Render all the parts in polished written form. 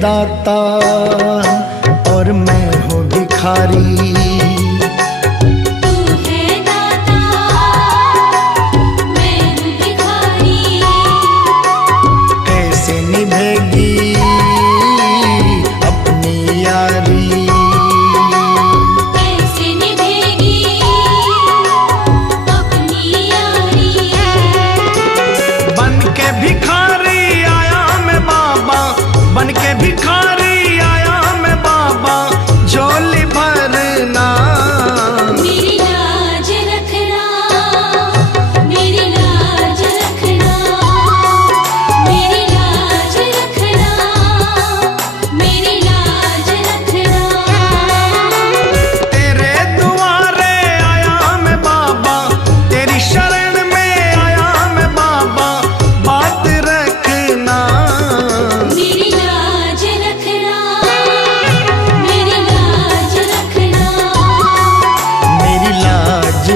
दाता और मैं हूँ भिखारी।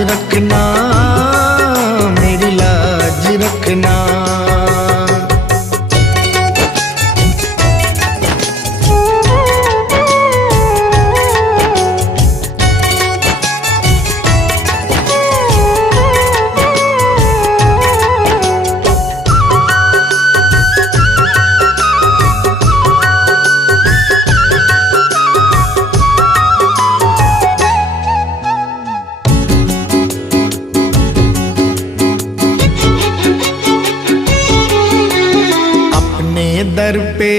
रखना मेरी लाज रखना। दर पे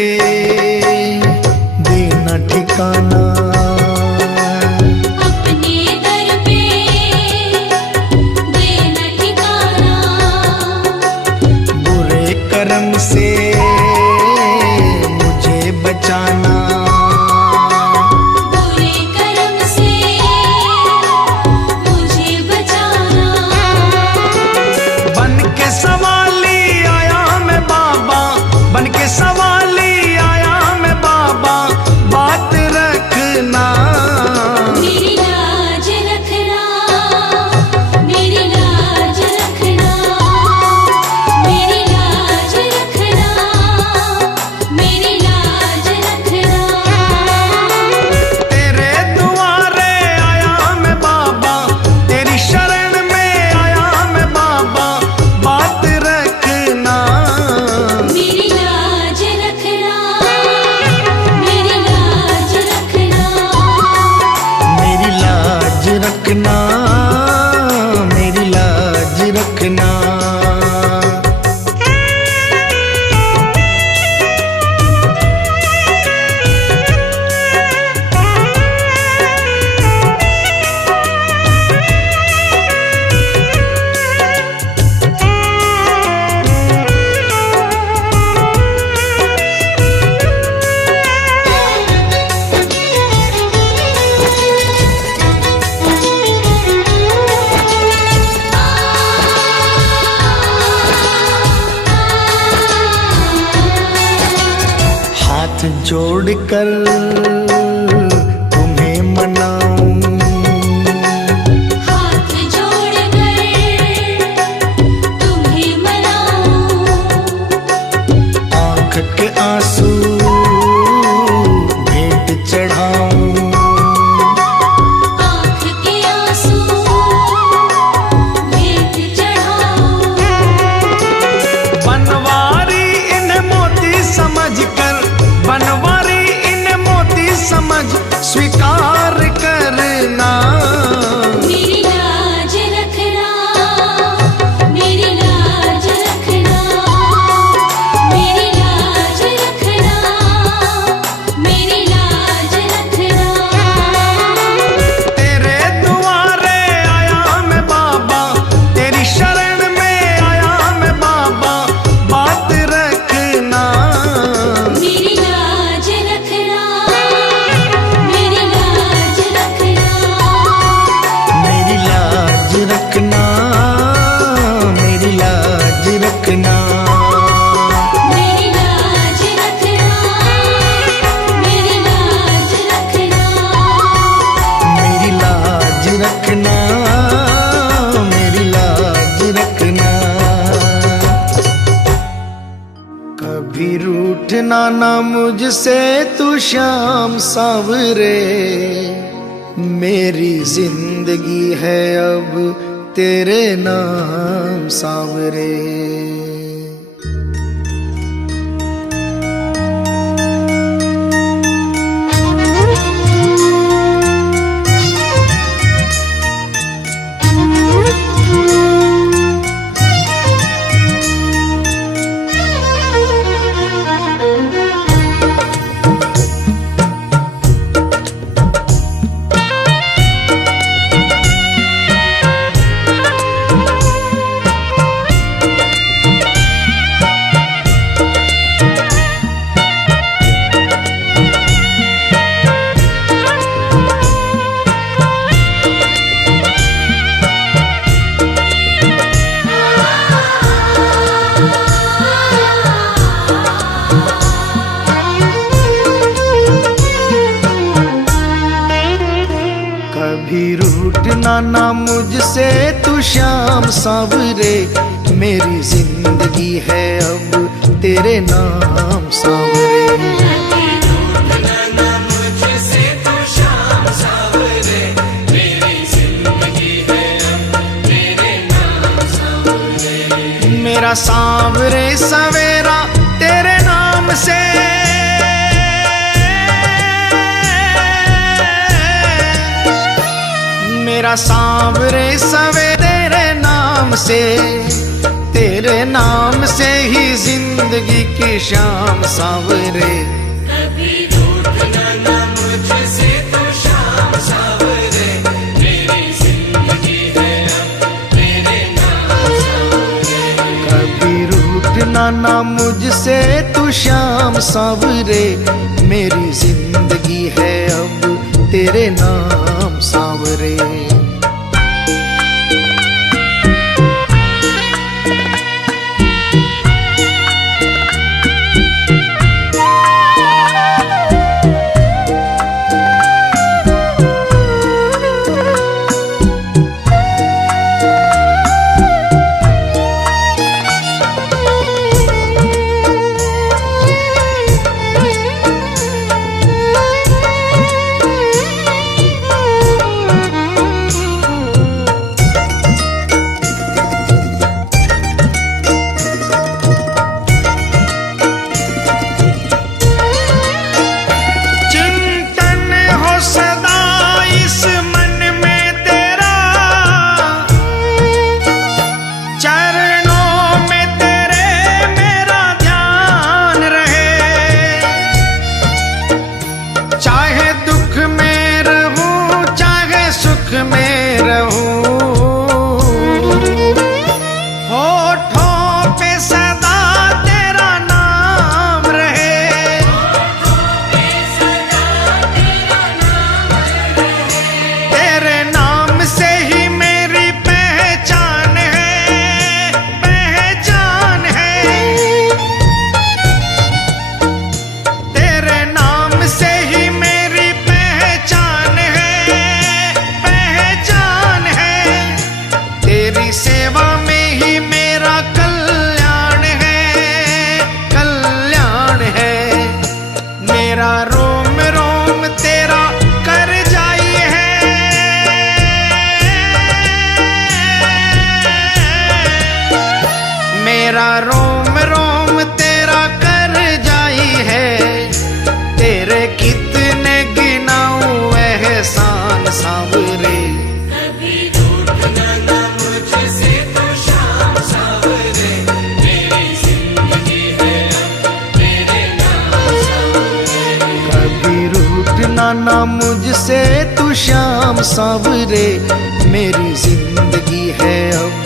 देना ठिकाना, अपने दर पे देना ठिकाना। बुरे कर्म से मुझे बचाना, बुरे कर्म से मुझे बचाना। बन के सवाली आया मैं बाबा, बन के सवाली आया मैं बाबा, बात रखना मेरी लाज रखना, मेरी लाज रखना, मेरी लाज रखना, मेरी लाज रखना। तेरे दुआरे आया मैं बाबा, तेरी शरण में आया मैं बाबा, बात रखना मेरी लाज रखना, मेरी लाज रखना, मेरी लाज रखना, मेरी लाज रखना। हाथ जोड़कर तुम्हें मनाऊं, हाथ जोड़कर तुम्हें मनाऊं। आँख के आंसू भेंट चढ़ाऊं, आँख के आंसू भेंट चढ़ाऊं। बनवारी इन्हें मोती समझकर, बनवारी इन्हें मोती नाना मुझसे तू श्याम सावरे, मेरी जिंदगी है अब तेरे नाम सावरे। कभी रूठना ना मुझसे तू श्याम सावरे, मेरी जिंदगी है अब तेरे नाम सावरे। मेरा सांवरे सवेरा तेरे नाम से, मेरा सांवरे सवेरे तेरे नाम से, तेरे नाम से ही जिंदगी की शाम सांवरे। कभी रूठना ना मुझसे तू श्याम सावरे, मेरी जिंदगी है अब तेरे नाम सावरे। कभी रूठना ना मुझसे तू श्याम सावरे, मेरी जिंदगी है अब तेरे नाम सावरे। मेरा रोम रोम तेरा कर जाई है, तेरे कितने गिनाऊं एहसान सांवरे। कभी रूठना ना मुझसे तू श्याम सावरे, मेरी जिंदगी है अब तेरे नाम सावरे। कभी रूठना ना मुझसे तू श्याम सांवरे, मेरी जिंदगी है अब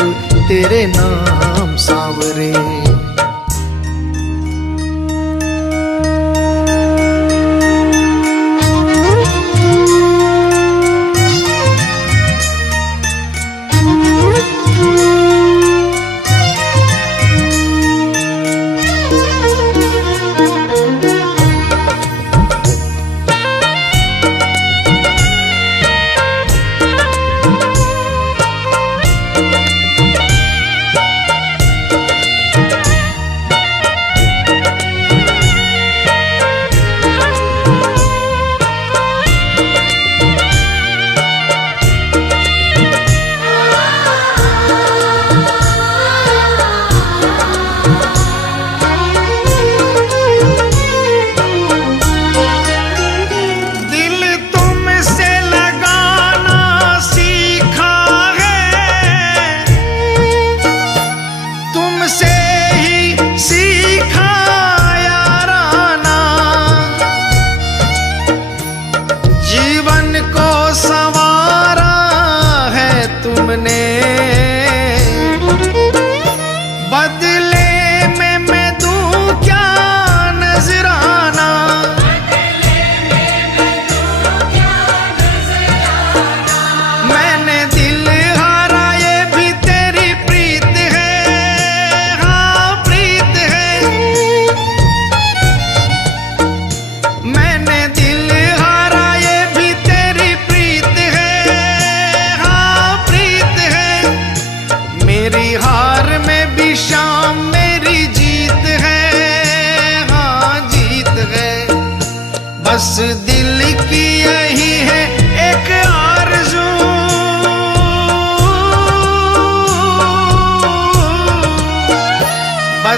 तेरे नाम सांवरे।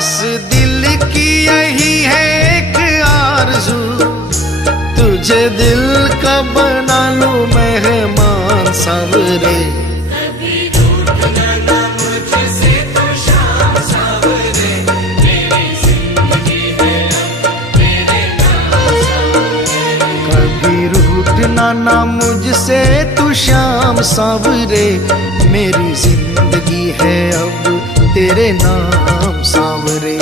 बस दिल की यही है एक आरज़ू, तुझे दिल का बना लूं मेहमान सावरे। कभी रूठना ना मुझसे तो शाम सावरे, मेरी जिंदगी है अब तेरे नाम सावरे। कभी रूठना ना मुझसे तू शाम सावरे, मेरी जिंदगी है अब तेरे नाम सावरे।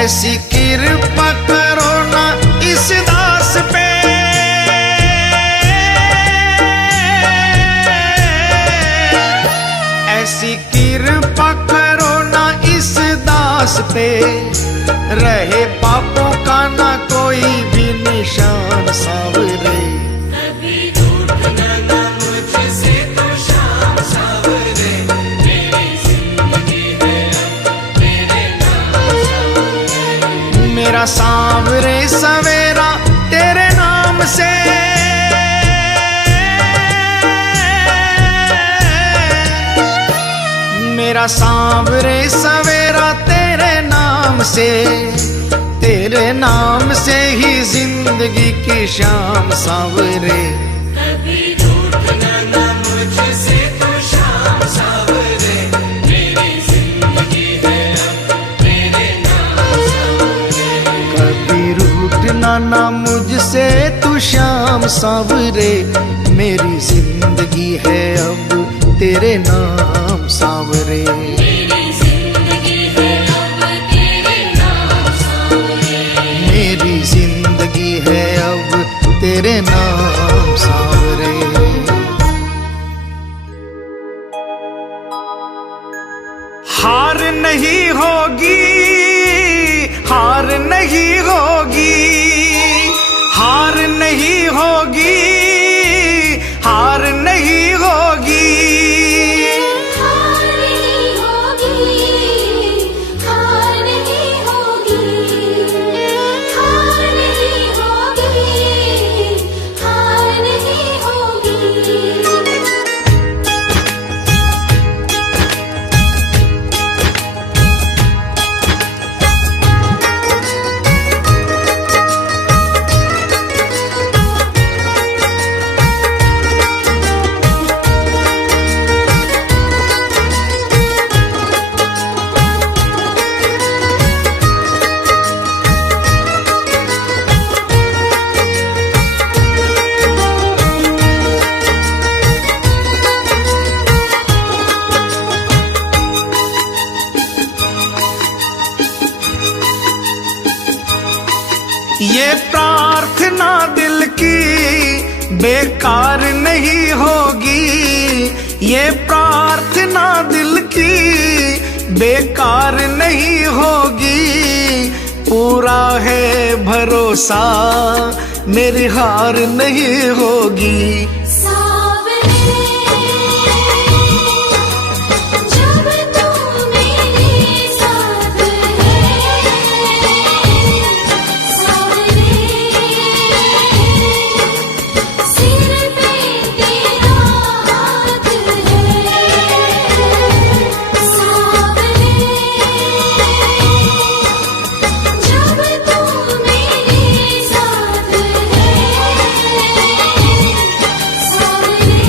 ऐसी कृपा करो ना इस दास पे, ऐसी कृपा करो ना इस दास पे, रहे पापों का ना कोई भी निशान सावरे। कभी रूठना ना मुझसे तो शाम सावरे, मेरी जिंदगी है अब तेरे नाम सावरे। मेरा सांवरे सवेरा तेरे नाम से, मेरा सांवरे सवेरा तेरे नाम से, तेरे नाम से ही जिंदगी की शाम सावरे। कभी रूठना ना मुझसे तो शाम सावरे, मेरी जिंदगी है अब तेरे नाम सावरे। कभी रूठना ना मुझसे तू शाम सावरे, मेरी जिंदगी है अब तेरे नाम सावरे। मेरी जिंदगी है अब तेरे नाम सावरे। मेरी जिंदगी है अब तेरे नाम सावरे। हार नहीं होगी, हार नहीं होगी, हार नहीं होगी, हार नहीं होगी। हार नहीं होगी, हार नहीं होगी, हार नहीं होगी, हार नहीं होगी। ये प्रार्थना दिल की बेकार नहीं होगी, ये प्रार्थना दिल की बेकार नहीं होगी। पूरा है भरोसा मेरी हार नहीं होगी। सावरे जब तू मेरे साथ है, सावरे सिर पे तेरा हाथ है, सावरे जब तू मेरे साथ है, सावरे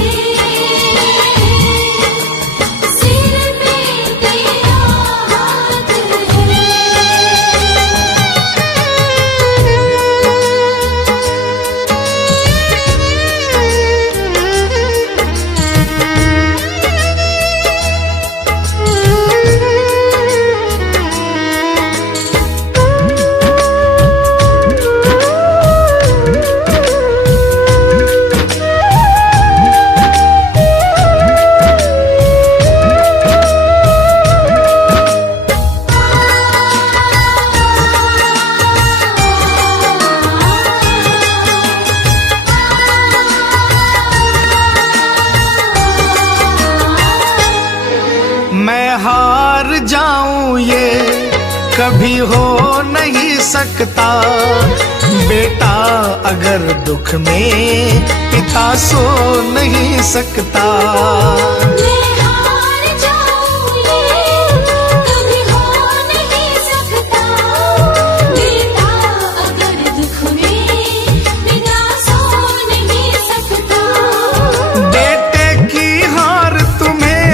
सिर पे तेरा हाथ मैं हार जाऊं ये कभी हो नहीं सकता। बेटा अगर दुख में पिता सो नहीं सकता। मैं हार जाऊं ये कभी हो नहीं सकता। बेटा अगर दुख में पिता सो नहीं सकता। बेटे की हार तुम्हें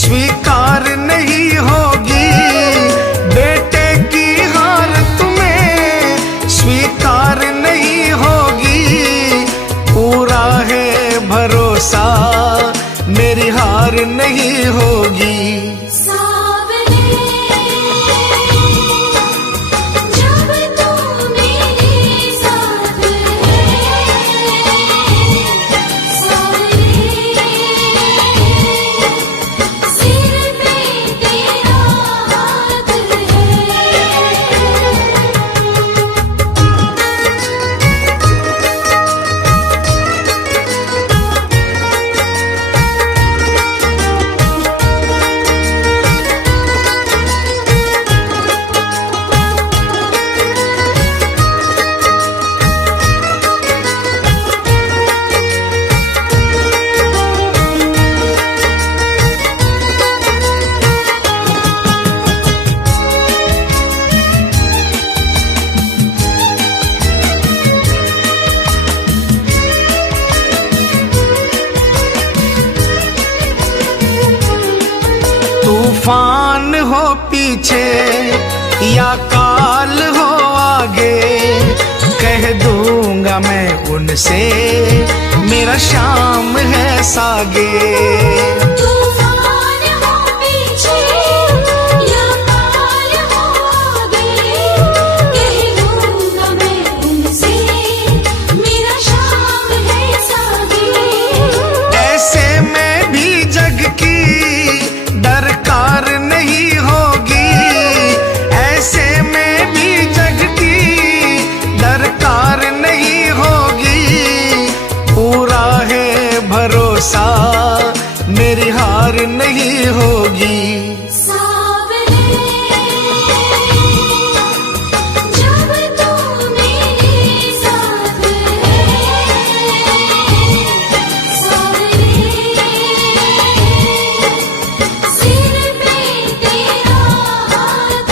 स्वीकार नहीं होगी। बेटे की हार तुम्हें स्वीकार नहीं होगी। पूरा है भरोसा मेरी हार नहीं होगी। सावरे जब तू मेरे साथ है, सावरे सिर पे तेरा हाथ है। तूफान हो पीछे या काल हो आगे, कह दूंगा मैं उनसे मेरा शाम है सागे। तूफान हो पीछे या काल हो आगे, कह दूंगा मैं उनसे मेरा शाम है सागे। ऐसे में भी जग की दरकार नहीं होगी। ऐसे में भी जग की दरकार नहीं होगी। पूरा है भरोसा मेरी हार नहीं होगी। सावरे जब तू मेरे साथ है, सावरे सिर पे तेरा हाथ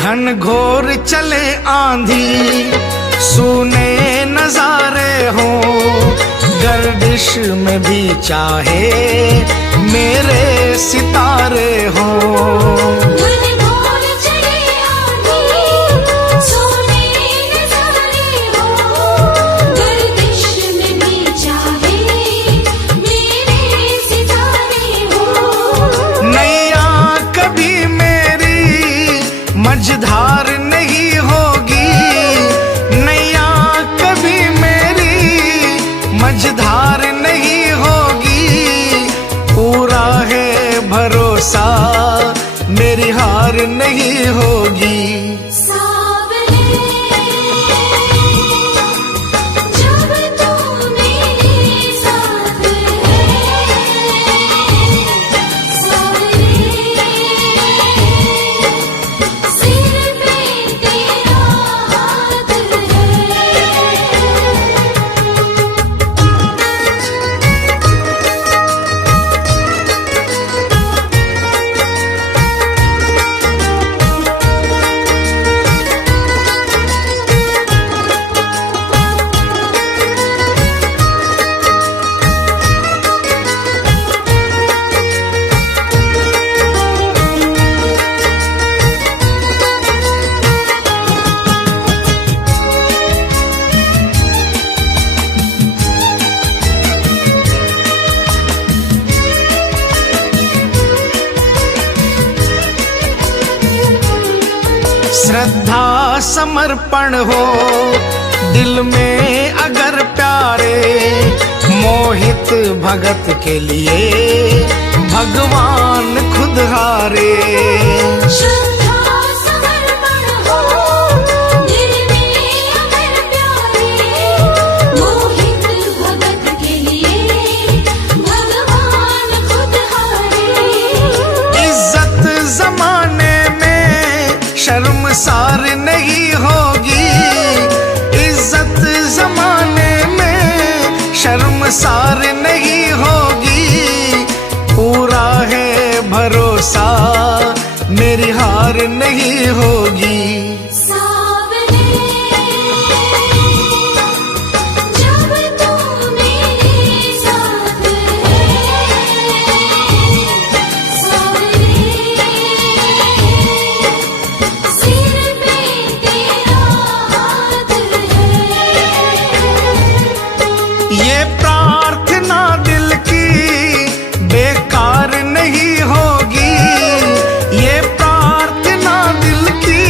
घन घोर चले आंधी, सूने नजारे हो, गर्दिश में भी चाहे मेरे सितारे हो। धुन बोल चले आंधी, सोने नजारे हो। गर्दिश में भी चाहे मेरे सितारे हो। नैया कभी मेरी मझधार नहीं होगी, नैया कभी मेरी मझधार नहीं होगी। पूरा है भरोसा मेरी हार नहीं होगी। सावरे जब तू मेरे साथ है, सावरे सिर पे तेरा हाथ है। श्रद्धा समर्पण हो दिल में अगर प्यारे, मोहित भगत के लिए भगवान खुद हारे। श्रद्धा समर्पण हो दिल में अगर प्यारे, मोहित भगत के लिए भगवान खुद हारे। इज्जत जमाने में शर्मसार नहीं होगी, इज्जत जमाने में शर्मसार नहीं होगी। पूरा है भरोसा मेरी हार नहीं होगी। सावरे जब तू मेरे साथ है, सावरे सिर पे तेरा हाथ है। ये प्रार्थना दिल की बेकार नहीं होगी, ये प्रार्थना दिल की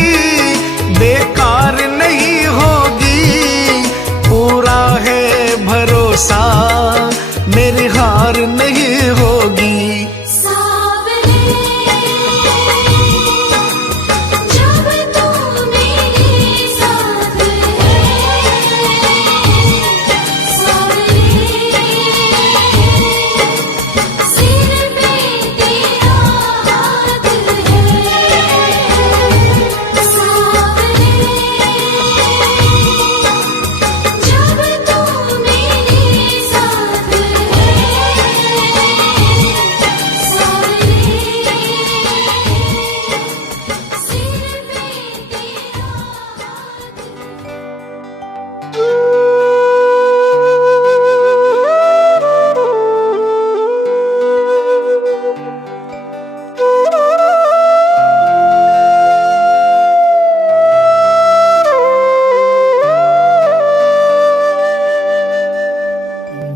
बेकार नहीं होगी। पूरा है भरोसा मेरी हार नहीं होगी। सावरे जब तू मेरे साथ है, सावरे सिर पे तेरा हाथ है। सावरे जब तू मेरे साथ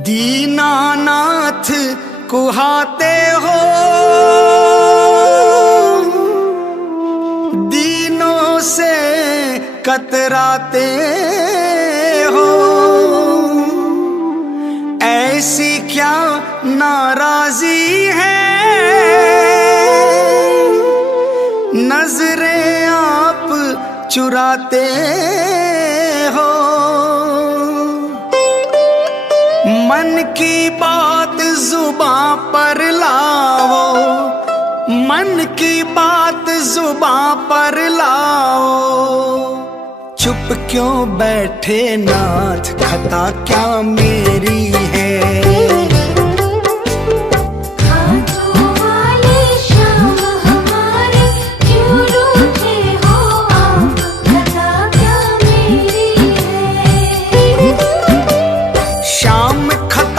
दीनानाथ कुहाते हो, दीनों से कतराते हो। ऐसी क्या नाराजी है, नजरें आप चुराते हो। मन की बात जुबां पर लाओ, मन की बात जुबां पर लाओ। चुप क्यों बैठे नाथ, खता क्या मेरी है। हाथों वाले श्याम हमारे क्यों रूठे हो आप, खता क्या मेरी है। श्याम खता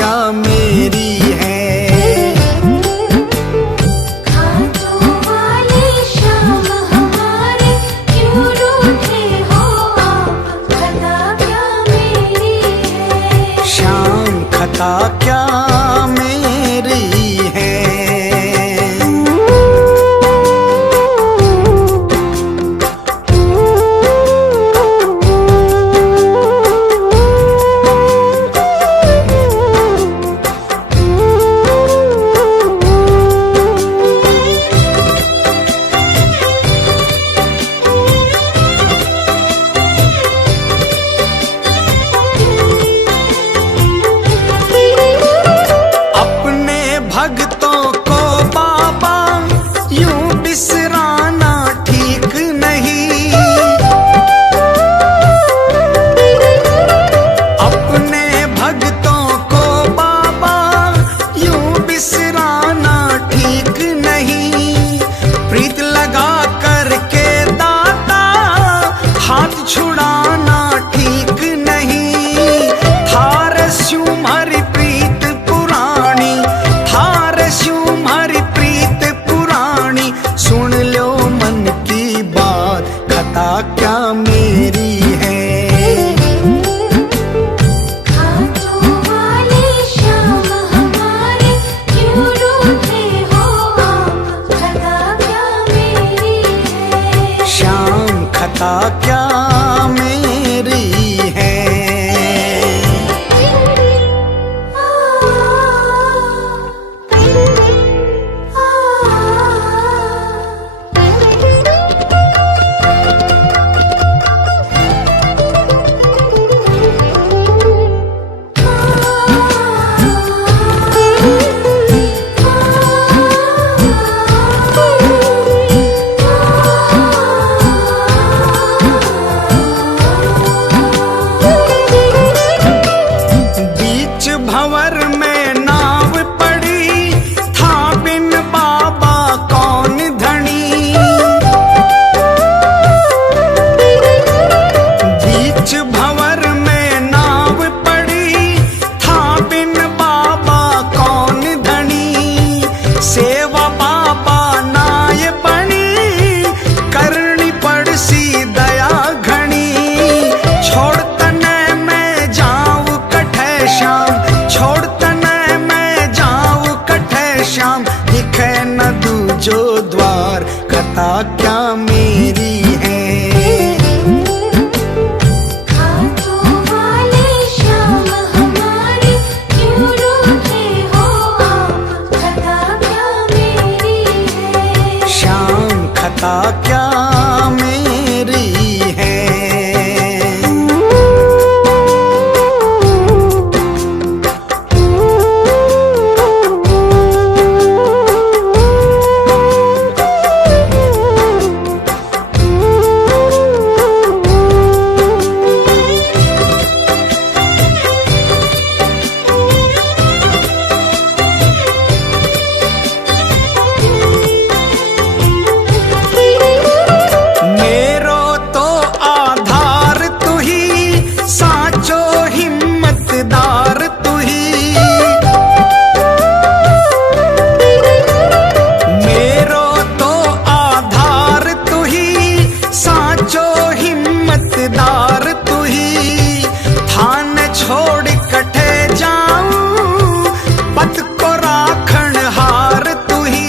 क्या मेरी है। खाटू वाले श्याम हमारे क्यों रूठे हो आप, खता क्या मेरी है। श्याम खता क्या मेरी है। अपने भक्तों को बाबा यूं बिसराना ठीक नहीं। अपने भक्तों को बाबा यूं बिसराना ठीक नहीं। प्रीत लगा करके दाता हाथ छुड़ाना ठीक नहीं। थार स्यूं हरि प्रीत पुरानी, थार स्यूं हरि प्रीत पुरानी। सुन लो मन की बात, खता क्या मेरी है। खाटू वाले श्याम हमारे क्यों रूठे हो आप, खता क्या मेरी है। श्याम खता क्या मेरी है। बीच भंवर में नाव पड़ी, था बिन बाबा कौन धनी। बीच भंवर में नाव पड़ी, था बिन बाबा कौन धनी। सेवा बाबा नाय बनी, करनी पड़सी दया घनी। छोड़ तने मैं जाऊं कठे श्याम, छोड़ तने मैं जाऊं कठे श्याम। दिखे न दूजो द्वार, खता क्या मेरी है। खाटू वाले श्याम हमारे क्यों रूठे हो आप, खता क्या मेरी है। श्याम खता क्या मेरी है। मेरो तो आधार तू ही, साचो हिम्मतदार तू ही। मेरो तो आधार तू ही, साचो हिम्मतदार तू ही। थान छोड़ कठे जाऊं, पत को राखण हार तू ही।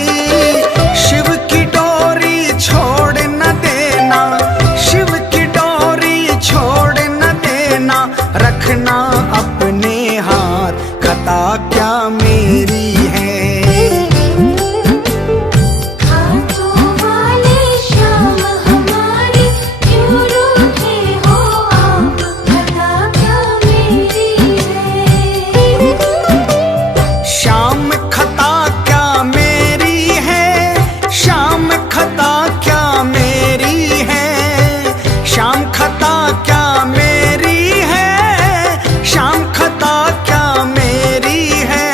शिव की डोरी छोड़ न देना, शिव की डोरी छोड़ न देना। रखना अपने हाथ, खता क्या मेरी है। खाटू वाले श्याम हमारे क्यों रूठे हो आप, खता क्या मेरी है। श्याम खता क्या मेरी है। श्याम खता क्या मेरी है। श्याम खता क्या मेरी है। श्याम खता क्या मेरी है।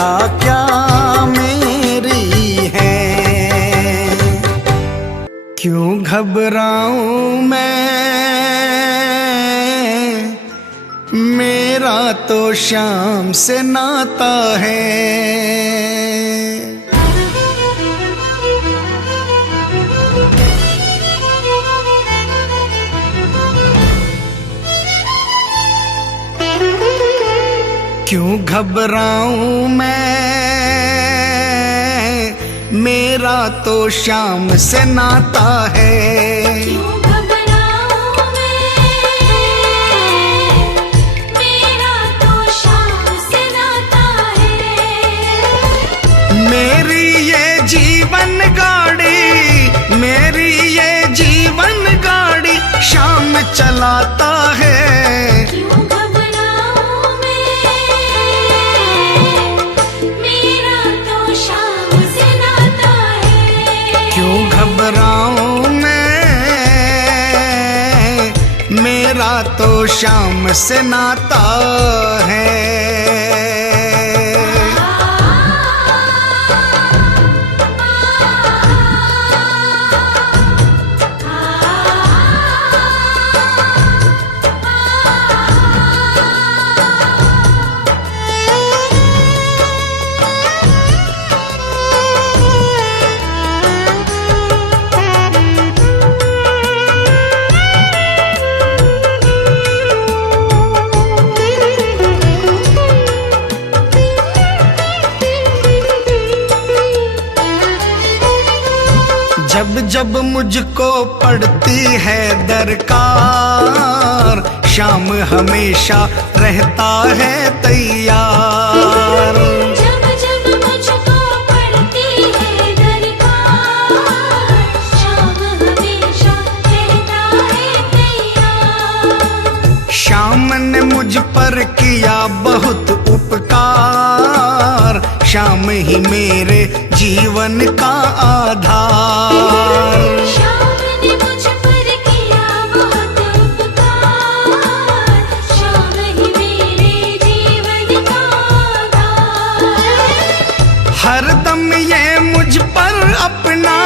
खता क्या मेरी है। क्यों घबराऊं मैं, मेरा तो श्याम से नाता है। क्यों घबराऊं मैं, मेरा तो श्याम से नाता है। क्यों घबराऊं मैं, मेरा तो श्याम से नाता है। मेरी ये जीवन गाड़ी, मेरी ये जीवन गाड़ी श्याम चलाता है। क्यों घबराऊं मैं, मेरा तो श्याम से नाता है। क्यों घबराऊं मैं, मेरा तो श्याम से नाता है। जब जब मुझको पड़ती है दरकार, श्याम हमेशा रहता है तैयार। जब जब मुझको पड़ती है दरकार, श्याम हमेशा रहता है तैयार। श्याम ने मुझ पर किया बहुत उपकार, श्याम ही मेरे जीवन का आधार। श्याम ने मुझ पर किया बहुत उपकार, श्याम ही मेरे जीवन का आधार। हरदम ये मुझ पर अपना,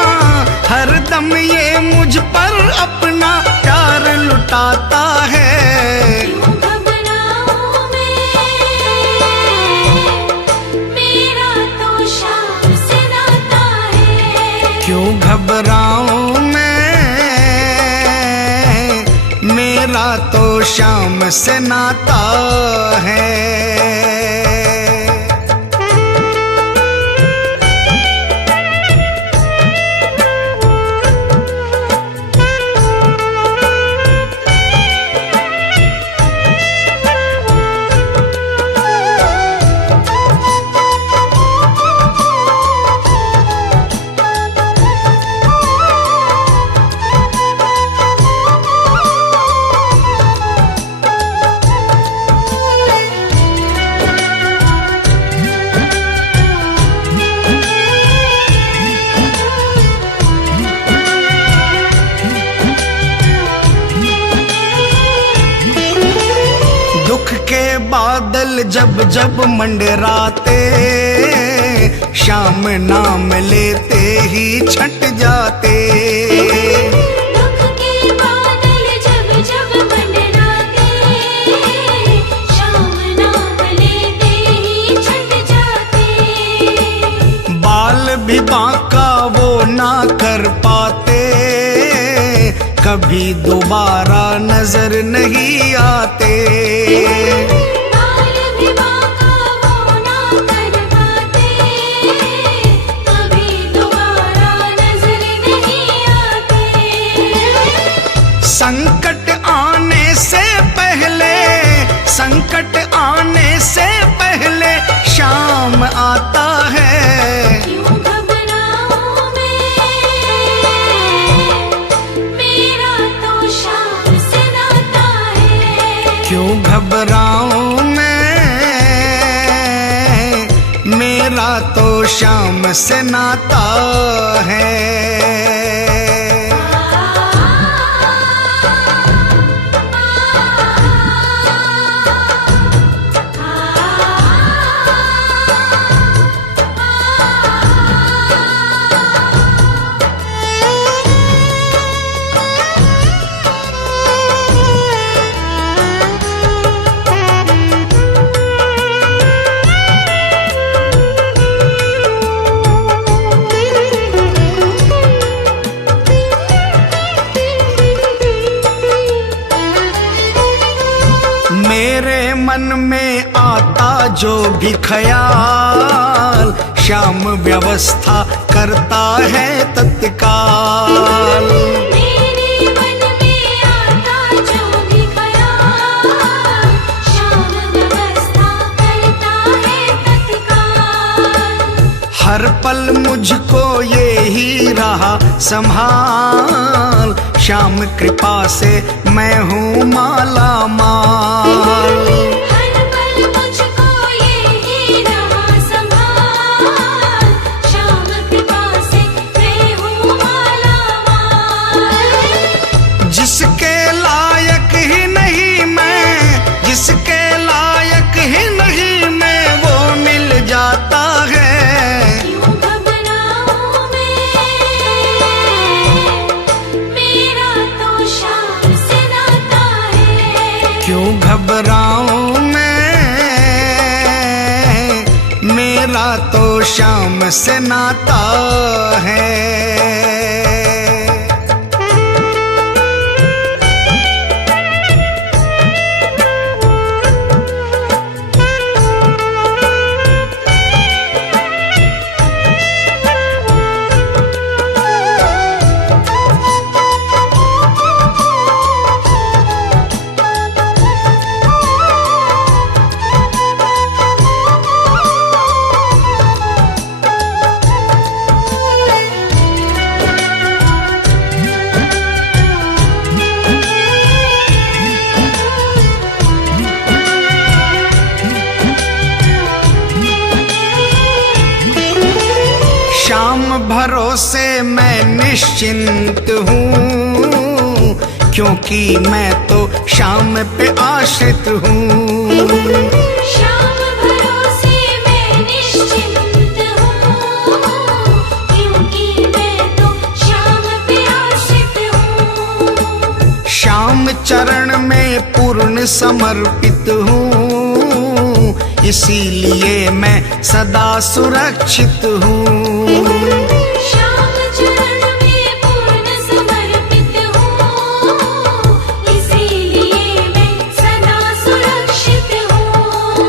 हरदम ये मुझ पर अपना प्यार लुटाता है। क्यों घबराऊं मैं, मेरा तो श्याम से नाता है। क्यों घबराऊं मैं, मेरा तो श्याम से नाता है। दुख के बादल जब जब मंडराते, श्याम नाम लेते ही छट जाते। दुख के बादल जब जब मंडराते, श्याम नाम लेते ही छट जाते। बाल भी बांका वो ना कर पाते, कभी दोबारा नजर नहीं आते। बाल भी बांका वो ना कर पाते, कभी दोबारा नजर नहीं आते। संकट आने से पहले, संकट आने से पहले श्याम आता है। क्यों घबराऊं मैं, मेरा तो श्याम से नाता है। क्यों घबराऊं मैं, मेरा तो श्याम से नाता है। जो भी ख्याल, श्याम व्यवस्था करता है तत्काल। मेरे मन में आता जो भी ख्याल, श्याम व्यवस्था करता है तत्काल। हर पल मुझको ये ही रहा संभाल, श्याम कृपा से मैं हूँ माला माल। हर पल मुझको ये ही रहा संभाल, श्याम कृपा से मैं हूँ माला माल। जिसके लायक ही नहीं मैं, जिसके लायक ही नहीं मैं, वो मिल जाता है। क्यों घबराऊं मैं, मेरा तो श्याम से नाता है। क्यों घबराऊं मैं, मेरा तो श्याम से नाता है। श्याम भरोसे मैं निश्चिंत हूँ, क्योंकि मैं तो श्याम पे आश्रित हूँ। श्याम भरोसे मैं निश्चिंत हूँ, क्योंकि मैं तो श्याम पे आश्रित हूँ। श्याम चरण में पूर्ण समर्पित हूँ, इसीलिए मैं सदा सुरक्षित हूँ। श्याम चरण में पूर्ण समर्पित हूँ, इसीलिए मैं सदा सुरक्षित हूँ।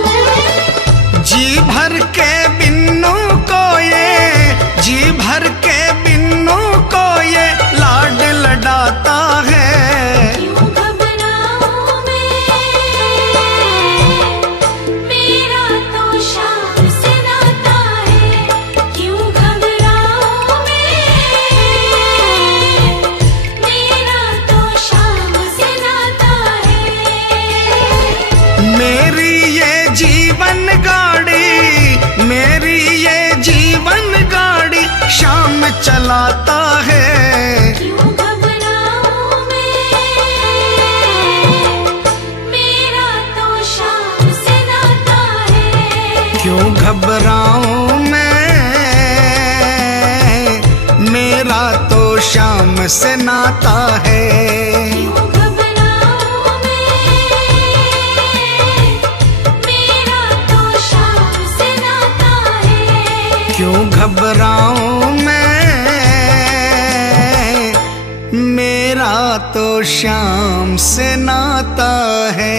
जी भर के बिन्नू को ये, जी भर के बिन्नू को ये लाड लडाता है। क्यों घबराऊं मैं, मेरा तो श्याम से नाता है। क्यों घबराऊं मैं, मेरा तो श्याम से नाता है। मेरी ये जीवन गाड़ी, मेरी ये जीवन गाड़ी श्याम चलाता है। क्यों घबराऊं मैं, मेरा तो श्याम से नाता है। क्यों घबराऊं मैं, मेरा तो श्याम से नाता है। क्यों घबराऊं मैं, मेरा तो श्याम से नाता है। क्यों घबराऊं मैं, मेरा तो श्याम से नाता है।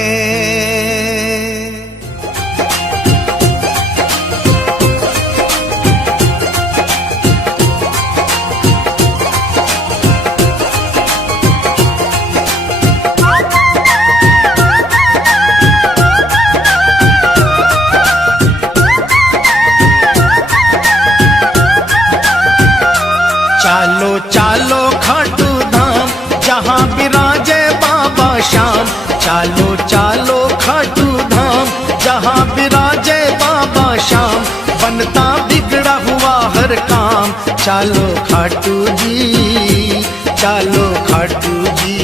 चालो चालो खाटू धाम, जहाँ विराजे बाबा श्याम। चालो चालो खाटू धाम, जहाँ विराजे बाबा श्याम। बनता बिगड़ा हुआ हर काम, चालो खाटू जी, चालो खाटू जी,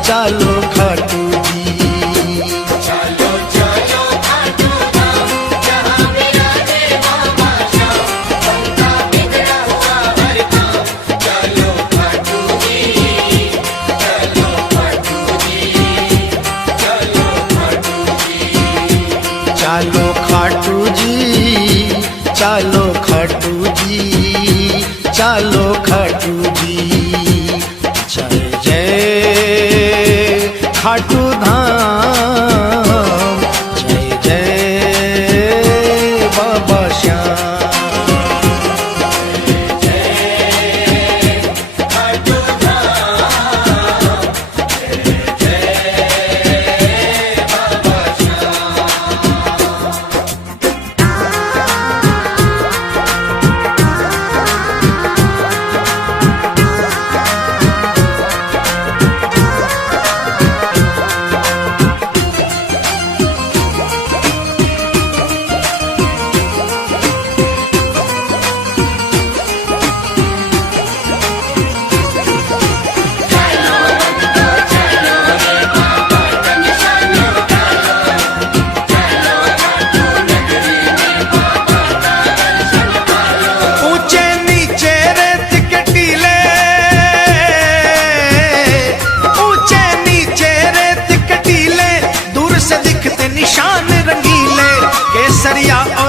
चालो खाटू जी। चलो चलो खाटू धाम, जहाँ विराजे बाबा श्याम। बनता बिगड़ा हुआ हर काम, चलो खाटू जी, चलो खाटू जी, चलो खाटू जी। चालो खाटू जी, चालो खाटू जी, चालो खाटू जी। जय जय खाटू धाम, जय जय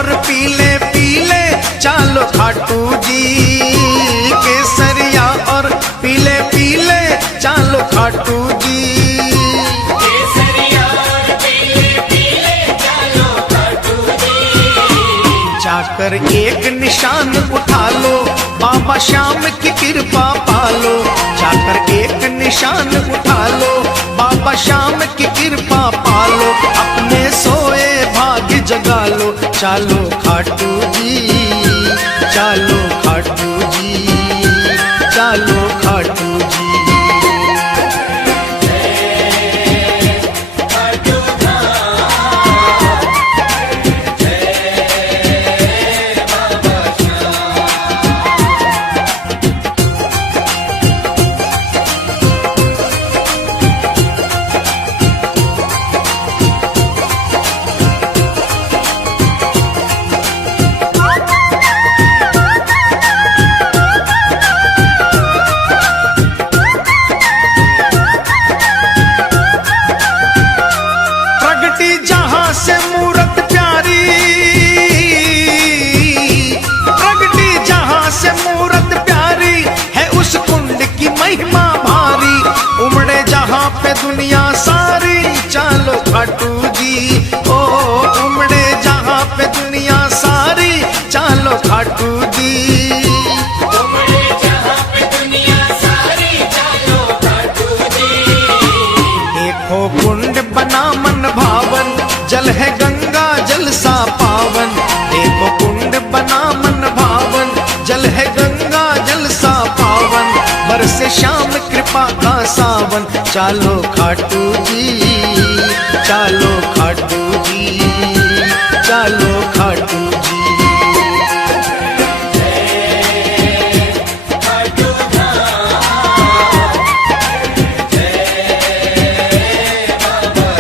और पीले पीले चालो खाटू जी, केसरिया और पीले पीले चालो खाटू जी। केसरिया और पीले पीले चालो खाटू जी। जाकर एक निशान उठा लो, बाबा श्याम की कृपा पालो। जाकर एक निशान उठा लो, बाबा श्याम की कृपा पालो। अपने सोए भाग्य जगा लो, चालो खाटू जी, चालो खाटू जी, चालो खाटू जी। खाटू धाम बाबा प्रगटी जहां से मूरत प्यारी, प्रगटी जहां से मूरत प्यारी है, उस कुंड की महिमा भारी। उमड़े जहां पे दुनिया सारी, चालो खाटू जी। ओ उमड़े जहां पे दुनिया सारी, चालो खाटू जी। उमड़े जहां पे दुनिया सारी, चालो खाटू जी। देखो कुंड बना मन भावन, जल है गंगा जल सा पावन। देखो कुंड बना मन भावन, जल है गंगा जल सा पावन। बरसे श्याम कृपा का सावन, चालो खाटू जी, चालो खाटू जी, चालो खाटू जी। खाटू धाम बाबा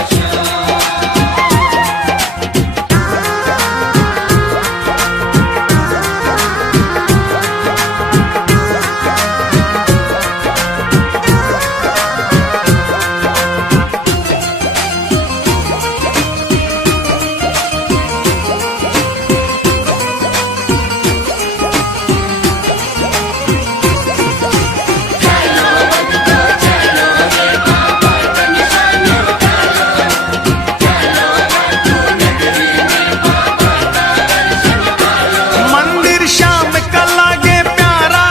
मंदिर श्याम का लागे प्यारा,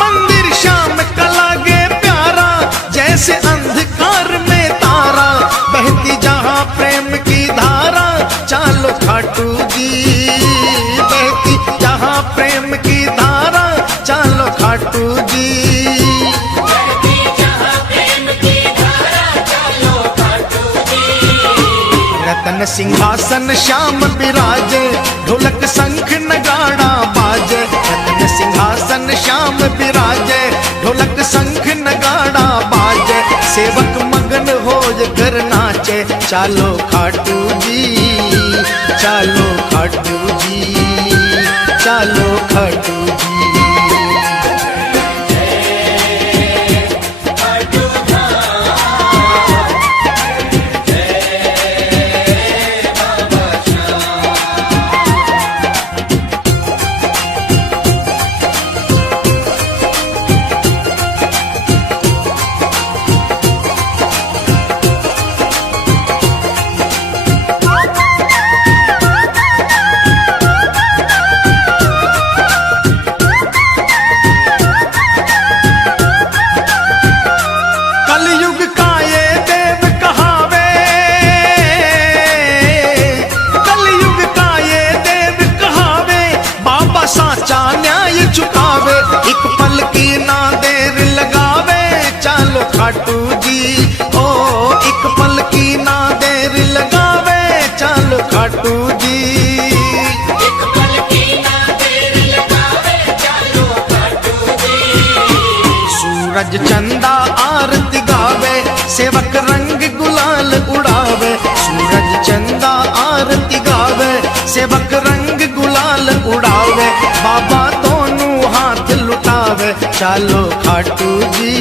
मंदिर श्याम का लागे प्यारा, जैसे अंधकार में तारा। बहती जहां प्रेम की धारा, चालो खाटू जी। बहती जहां प्रेम की धारा, चालो खाटू जी। बहती जहां प्रेम की धारा, चालो खाटू जी। रतन सिंहासन श्याम विराजे, ढोलक शंख नगाड़ा बाजे। रतन सिंहासन श्याम विराजे, ढोलक शंख नगाड़ा बाजे। सेवक मगन हो कर नाचे, चालो खाटू जी, चालो खाटू जी, चालो खाटू जी। खाटू धाम बाबा कलयुग का ये देव कहावे, कलयुग का ये देव कहावे। बाबा साचा न्याय चुकावे, एक पल की ना देर लगावे, चालो खाटू जी। ओ एक पल की ना देर लगावे, चालो खाटू जी। एक पल की ना देर लगावे, चालो खाटू जी। सूरज चंदा आरती गावे, सेवक रंग गुलाल उड़ावे। सूरज चंदा आरती गावे, सेवक रंग गुलाल उड़ावे। बाबा दोनों हाथ लुटावे, चालो खाटू जी।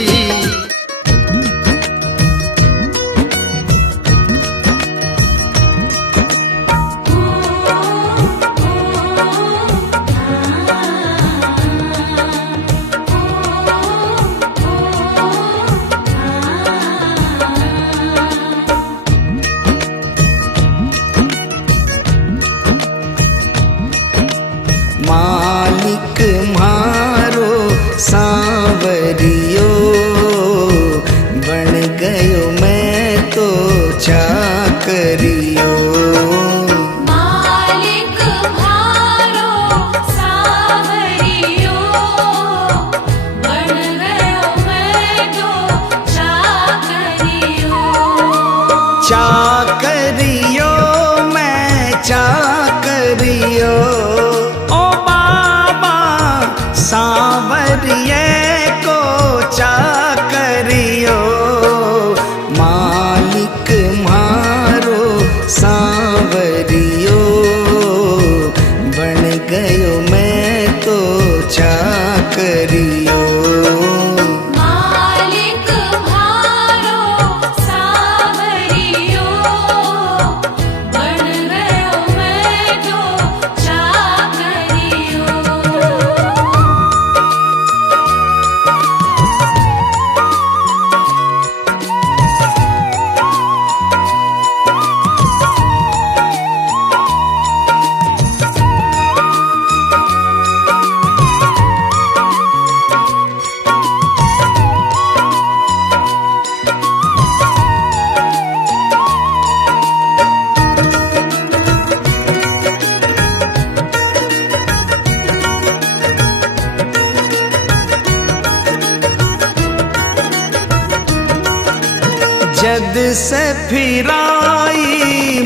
से फिराई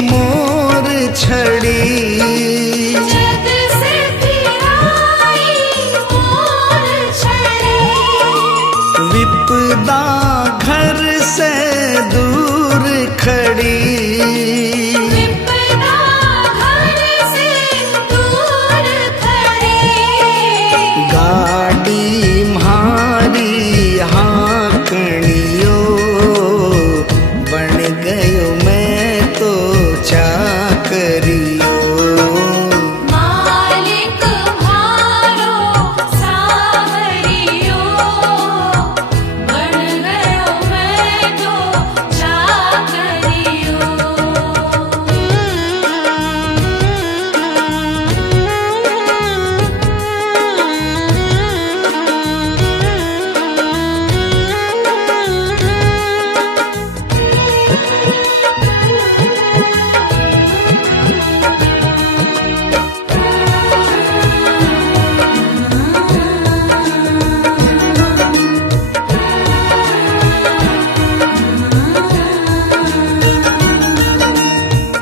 मोर छड़ी, जग से फिराई मोर छड़ी, विपदा घर से दूर खड़ी, विपदा घर से दूर खड़ी, गाड़ी म्हारी हाँकड़ियो, बन गयो मैं तो चाकरियो। मालिक म्हारो सावरियो, बन गयो मैं तो चाकरियो।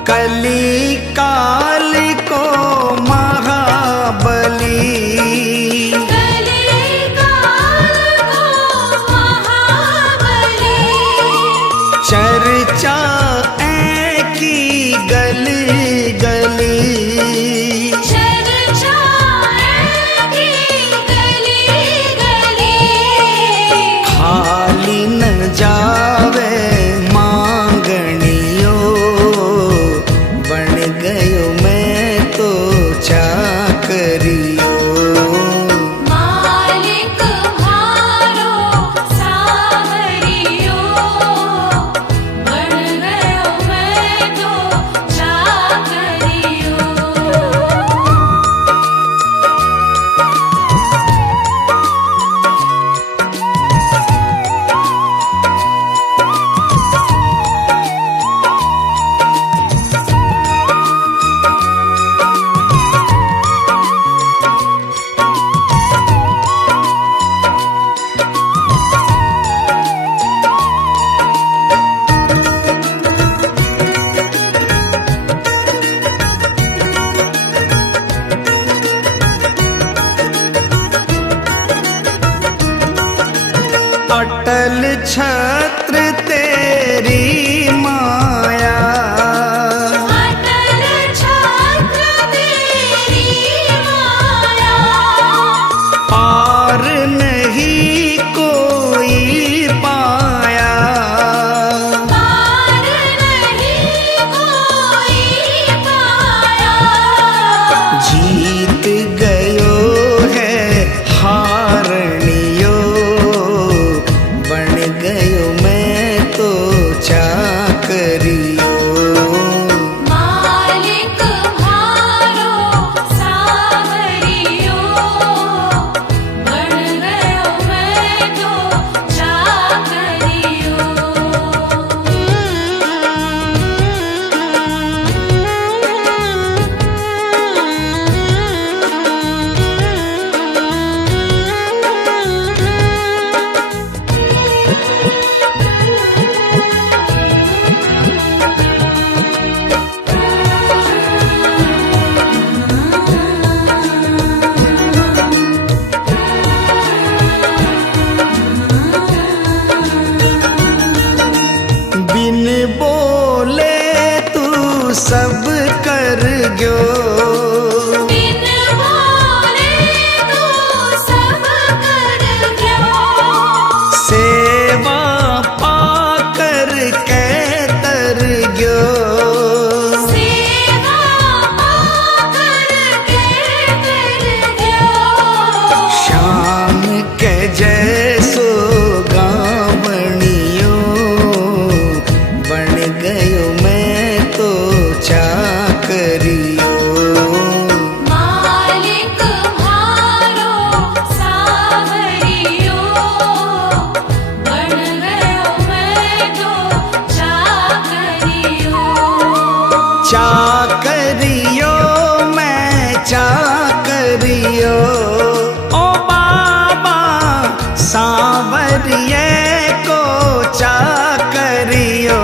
कली काल को महाबली, कली काल को महाबली, चर्चा ऐ की गली गली, चर्चा की गली गली, खाली न जावे मांगनियो, बन गयो मैं तो चाकरियो। मालिक म्हारो सावरियो, बन गयो मैं तो चाकरियो। अटल छत्र तेरी माया, अटल छत्र तेरी माया, पार नहीं कोई पाया, पार नहीं कोई पाया, जीत गयो है हारनियो, बन गयो मैं तो चाकरियो। मालिक म्हारो सावरियो, बन गयो मैं तो चाकरियो। बिन बोले तू सब कर गयो, बिन बोले तू सब कर गयो, सेवा पाकर के तर गयो, सेवा पाकर के कर गयो, शाम के जैसो गावणियो, बन गयो मैं तो चाकरियो। मालिक म्हारो सावरियो, बन गयो मैं तो चाकरियो। चाकरियो मैं चाकरियो, ओ बाबा सांवरिये को चाकरियो।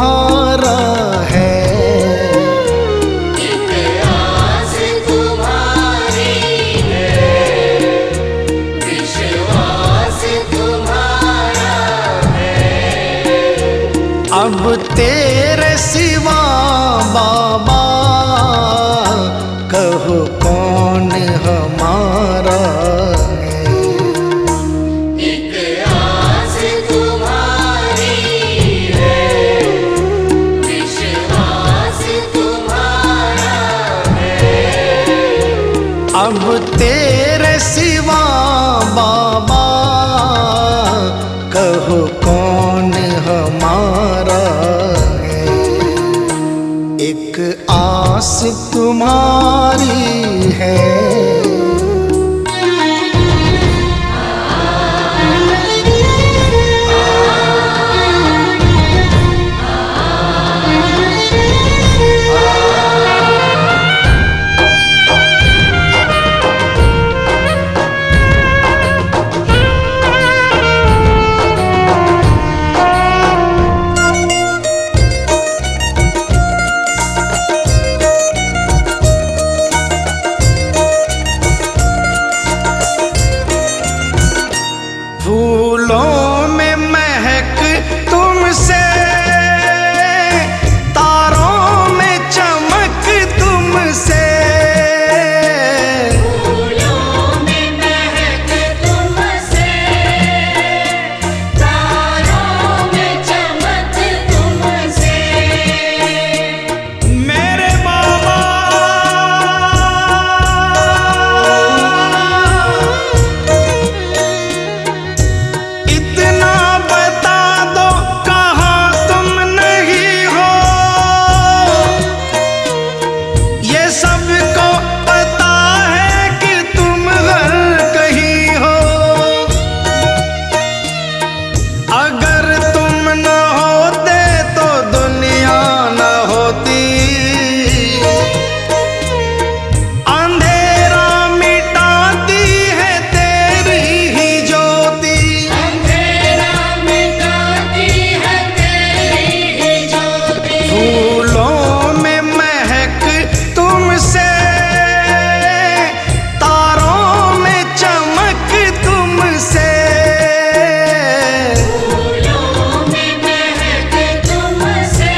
तुम्हारा है। एक आस तुम्हारी है, विश्वास तुम्हारा है। अब तेरे सिवा बाबा कहो कौन हमारा है। एक आस तुम्हारी है, विश्वास तुम्हारा है। अब तेरे सिवा बाबा कहो कौन हमारा है। एक आस तुम्हारी है। फूलों में महक तुमसे, तारों में चमक तुमसे। फूलों में महक तुमसे, तारों में चमक तुमसे। मेरे बाबा इतना बता दो कहाँ तुम नहीं हो। ये सबको पता है कि तुम हर कहीं हो। अगर तुम न होते तो दुनिया न होती। अंधेरा मिटाती है तेरी ही ज्योति। अंधेरा मिटाती है तेरी ही ज्योति। फूलों में महक तुमसे, तारों में चमक तुमसे। फूलों में महक तुमसे,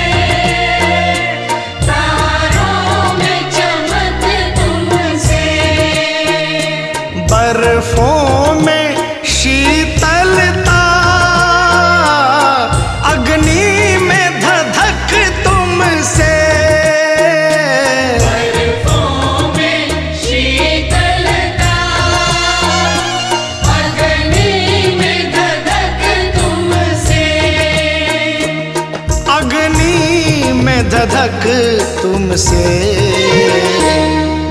तारों में चमक तुमसे। बर्फों में शीतलता, अग्नि में धधक तुमसे। बर्फों में शीतलता, अग्नि में धधक तुमसे। अग्नि में धधक तुमसे।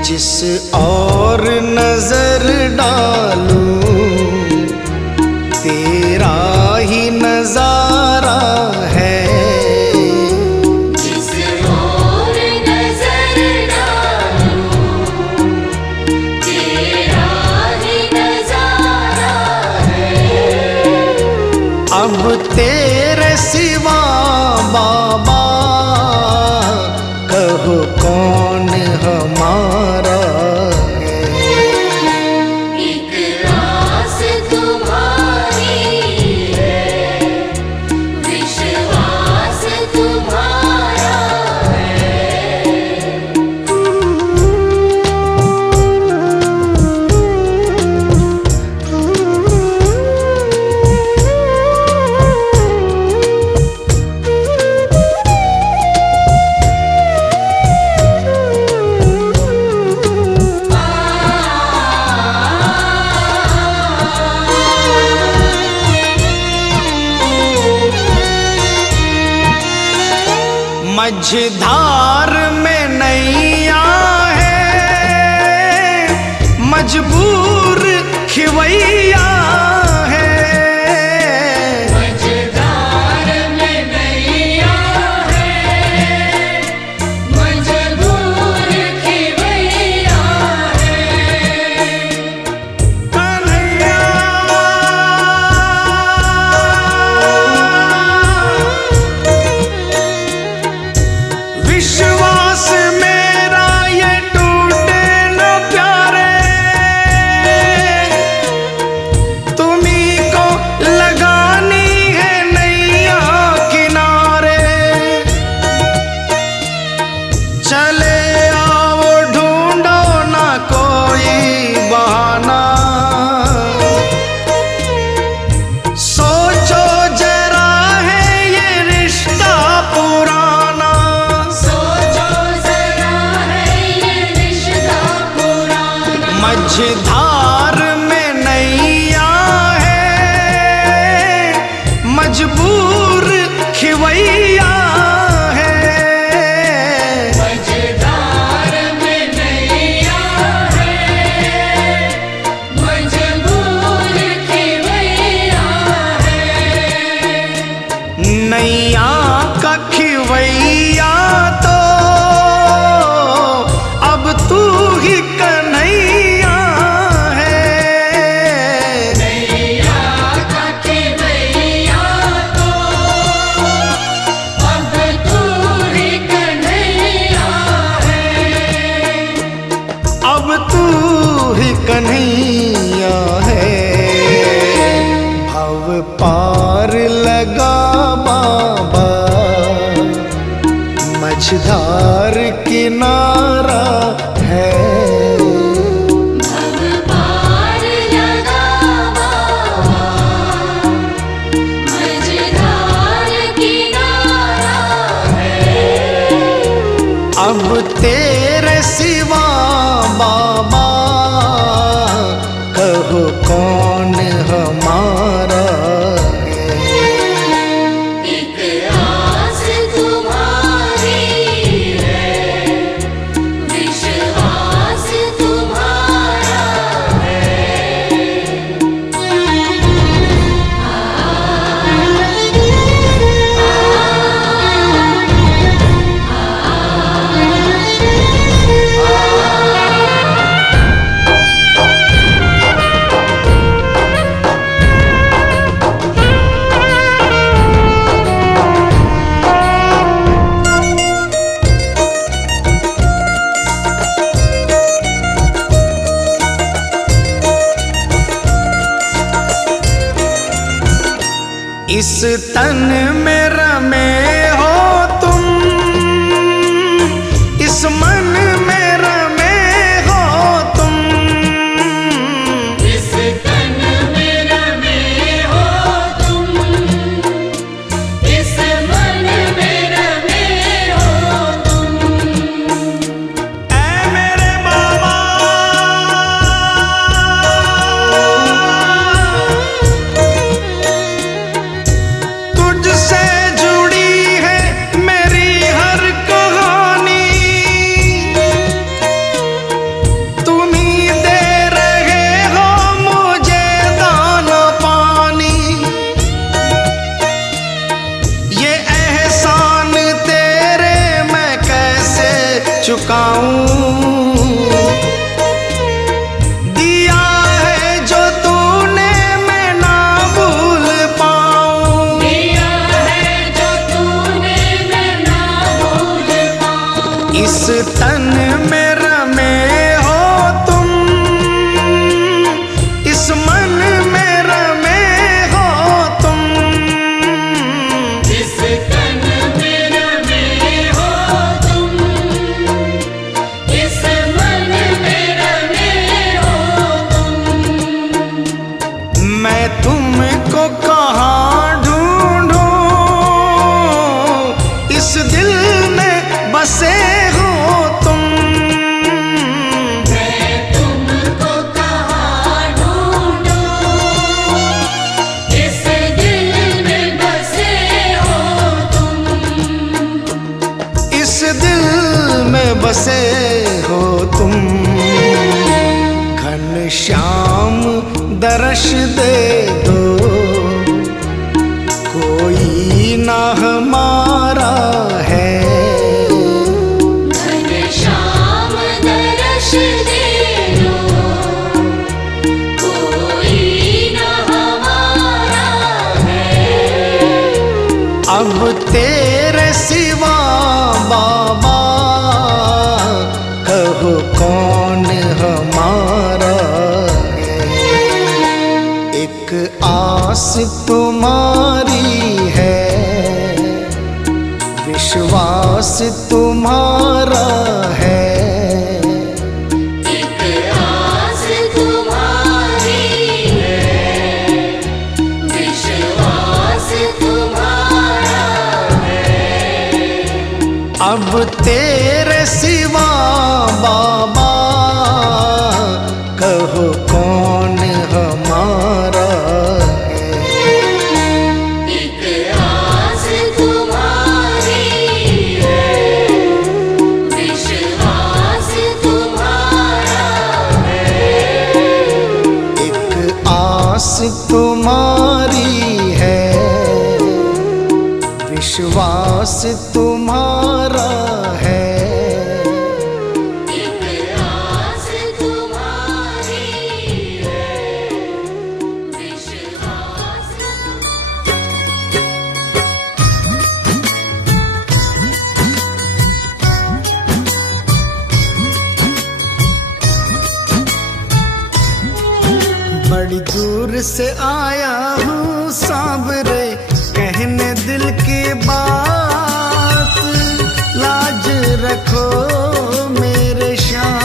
जिस और नजर डालूं तेरा ही नजारा है। जिस ओर नजर डालूं, तेरा ही नजारा है। अब तेरे सिवा बाबा कहो कौन हमारा है। एक आस तुम्हारी है, विश्वास तुम्हारा है। मझधार में नैया है, मजबूर खिवैया है। मझधार में नैया है, मजबूर खिवैया है। कन्हैया मझधार में नैया है, मजबूर खिवैया है। मझधार में नैया है, मजबूर खिवैया है। नैया का खिवैया तो अब तू ही कन्हैया है। नैया का खिवैया तो अब तू ही कन्हैया है। अब तू ही कन्हैया है। भव पार लगा बाबा, मझधार किनारा है। भव पार लगा बाबा, मझधार किनारा है। अब तेरे सिवा बाबा, कहो कौन हमारा है। एक आस तुम्हारी है, विश्वास तुम्हारा इस तन में रमे हो तुम, इस मन में रमे हो तुम। इस तन में रमे हो तुम, इस मन में रमे हो तुम। ऐ मेरे बाबा, तुझसे जुड़ी है मेरी हर कहानी। तुम ही दे रहे हो मुझे दाना पानी। ये एहसान तेरे मैं कैसे चुकाऊं। दिया है जो तूने मैं ना भूल पाऊं। दिया है जो तूने मैं ना भूल पाऊं। इस तन में रमे हो तुम, इस मन में रमे हो तुम। इस तन में रमे हो तुम, इस मन में रमे हो तुम। मैं तुमको कहाँ ढूंढूं, इस दिल में बसे हो तुम। मैं तुमको कहाँ ढूंढूं, इस दिल में बसे हो तुम। इस दिल में बसे हो तुम। घनश्याम दर्श दे दो, कोई ना हमारा है। घनश्याम दर्श दे दो, कोई न हमारा है। अब तेरे सिवा बाबा, कहो कौन हमारा है। एक आस तुम्हारी है, विश्वास तुम्हारा है। एक आस तुम्हारी है, विश्वास तुम्हारा है। अब तेरे सिवा बाबा, कहो कौन हमारा है। एक आस तुम्हारी है, विश्वास तुम्हारा है। एक आस तुम्हारी है, विश्वास तुम्हारा है। एक आस तुम्हारी है, विश्वास बड़ी दूर से आया हूँ सांवरे, कहने दिल की बात। लाज रखो मेरे श्याम।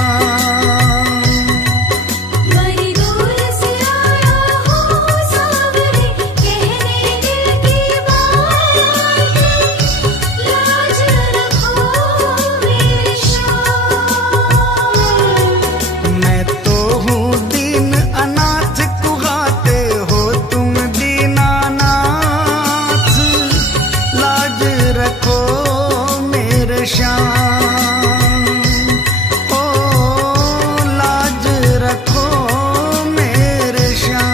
बड़ी दूर से आया हूँ सांवरे, कहने दिल की बात। लाज रखो मेरे श्याम। मैं तो हूँ दीन अनाथ, कुहाते हो तुम दीनानाथ। लाज रखो मेरे श्याम। ओ लाज रखो मेरे श्याम।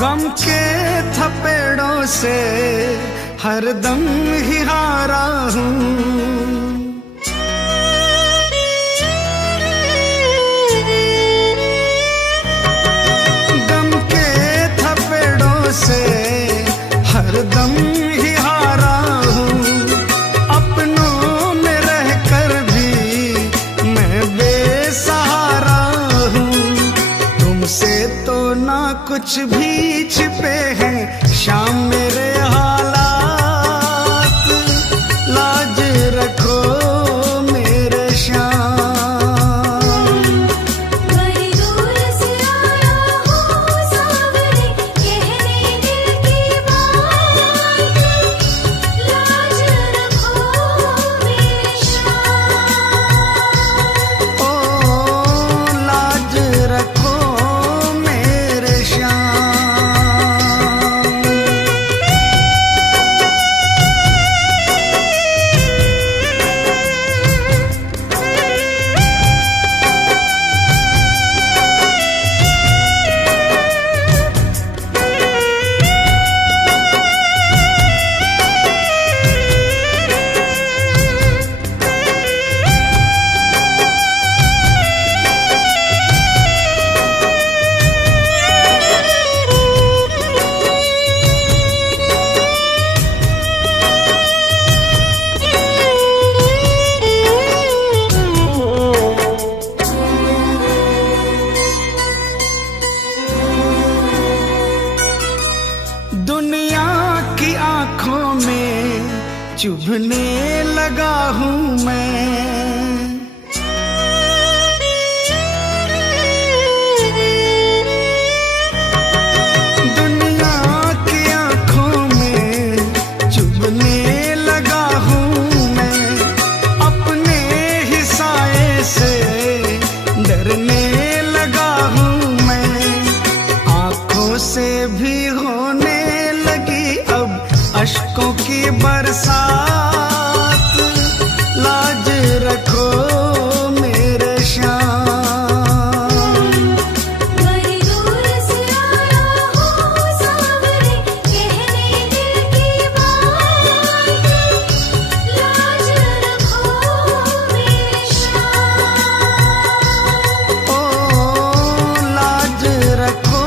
गम के थपेड़ों से हरदम ही हारा हूँ। गम के थपेड़ों से हरदम ही हारा हूँ। अपनों में रहकर भी मैं बेसहारा हूँ। तुमसे तो ना कुछ भी छिपे हैं शाम मेरे हालात। लाज रखो मेरे श्याम। बड़ी दूर से आया हूँ सांवरे, कहने दिल की बात। लाज रखो मेरे श्याम। ओ लाज रखो मेरे श्याम। दुनिया की आंखों में चुभने लगा हूँ मैं। दुनिया की आंखों में चुभने लगा हूँ मैं। अपने ही साये से डरने लगा हूँ मैं। आंखों से भी होने लगी अब अश्कों की बरसात। लाज रखो मेरे श्याम। बड़ी दूर से आया हूँ सांवरे, कहने दिल की बात। लाज रखो मेरे श्याम। ओ लाज रखो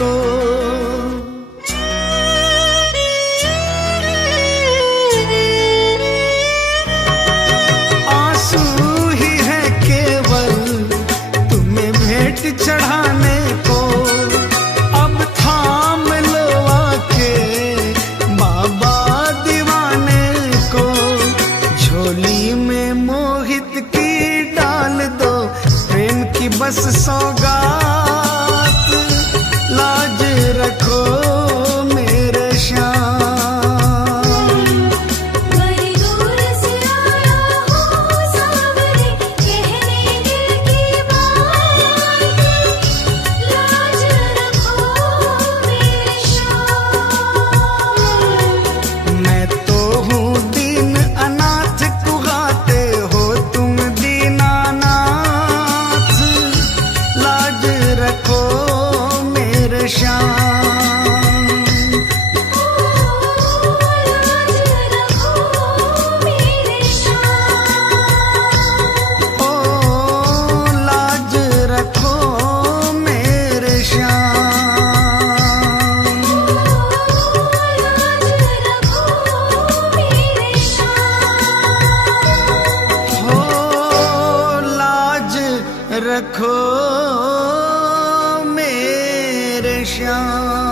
मुझको। आंसू ही है केवल तुम्हें भेंट चढ़ाने को, अब थाम लो आके बाबा दीवाने को। झोली में मोहित की डाल दो प्रेम की बस सौगात, लाज रखो मेरे श्याम। बड़ी दूर से आया हूँ सावरे, कहने दिल की बात, लाज रखो मेरे श्याम। मैं तो हूँ दीन अनाथ, कुगाते हो तुम दीनानाथ, लाज रखो मेरे श्याम। लाज रखो मेरे श्याम। ओ लाज रखो मेरे श्याम।